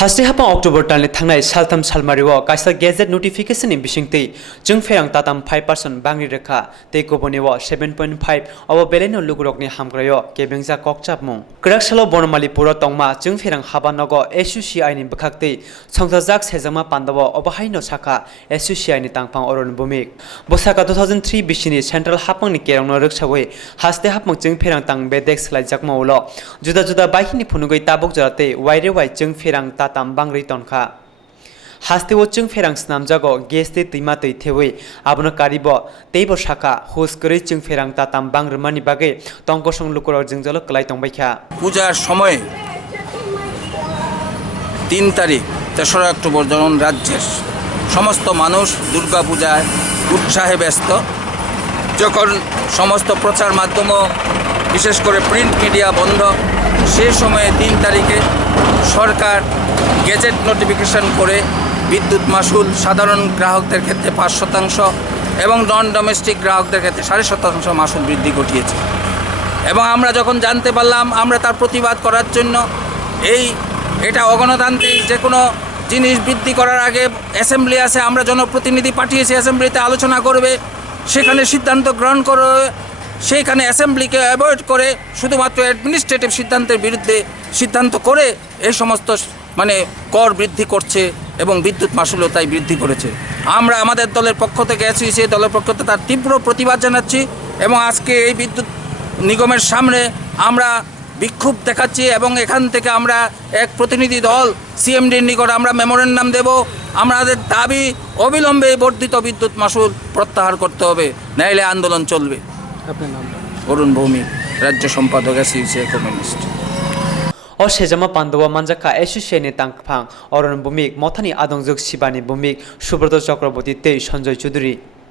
Hasti hapa October tanle thangnai saltham salmariwo kaisa gazette notification in bishingtei jungferang tatam 5% bangri rekha tei kobonewo 7.5 abo beleno lugurokni hamgrayo kebengja kokchapmung kraksalo bonmali puro tongma jungferang habanogo SUCI ni bkhaktei songjak sejama pandawo obahaino saka SUCI ni tangpang oron bumik bosaka 2003 bishini central hapang ni kerongno rukchawei haste hapang jungferang tang bedek slaijakma ulo juda juda bahini phunugoi tabuk jarate waire wai jungferang tatam bangri tonka haste wo jungferang snamjago geste timatei thewi abno karibo teibo shaka hoskori jungferang tatam bangrmani bage tongkosong lukoror jingjalo klai tongbaikha পূজার সময়ে 3 তারিখ 3রা October যখন রাজ্যের সমস্ত মানুষ দুর্গা পূজায় উৎসাহে ব্যস্ত যখন সমস্ত প্রচার মাধ্যম বিশেষ করে প্রিন্ট মিডিয়া বন্ধ সেই সময়ে 3 তারিখে সরকার গেজেট নোটিফিকেশন করে বিদ্যুৎ মাশুল সাধারণ গ্রাহকদের ক্ষেত্রে 5% এবং নন ডোমেস্টিক গ্রাহকদের ক্ষেত্রে 7.5% মাশুল বৃদ্ধি ঘটিয়েছে এবং আমরা যখন জানতে পারলাম আমরা তার প্রতিবাদ করার জন্য এটা অগণতান্ত্রিক যে কোনো জিনিস বৃদ্ধি করার আগে অ্যাসেম্বলি আছে আমরা জনপ্রতিনিধি পাঠিয়েছি অ্যাসেম্বলিতে আলোচনা করবে সেখানে সিদ্ধান্ত গ্রহণ করে সেইখানে অ্যাসেম্বলিকে অ্যাভয়েড করে শুধুমাত্র অ্যাডমিনিস্ট্রেটিভ সিদ্ধান্তের বিরুদ্ধে সিদ্ধান্ত করে এই সমস্ত কর বৃদ্ধি করছে এবং বিদ্যুৎ মাশুলও তাই বৃদ্ধি করেছে আমরা আমাদের দলের পক্ষ থেকে এসইসি দলের পক্ষ থেকে তার তীব্র প্রতিবাদ জানাচ্ছি এবং আজকে এই বিদ্যুৎ নিগমের সামনে আমরা বিক্ষোভ দেখাচ্ছি এবং এখান থেকে আমরা এক প্রতিনিধি দল সিএমডির নিকট আমরা মেমোরেন্ডাম দেব আমাদের দাবি অবিলম্বে বর্ধিত বিদ্যুৎ মাশুল প্রত্যাহার করতে হবে নাইলে আন্দোলন চলবে আপনার নাম অরুণ ভৌমিক রাজ্য সম্পাদক SEC communist O sejama pandawa manjaka SUCI ni tangphang oron bumik mothani adongjok sibani bumik Subrata Chakraborty tei Sanjay Choudhury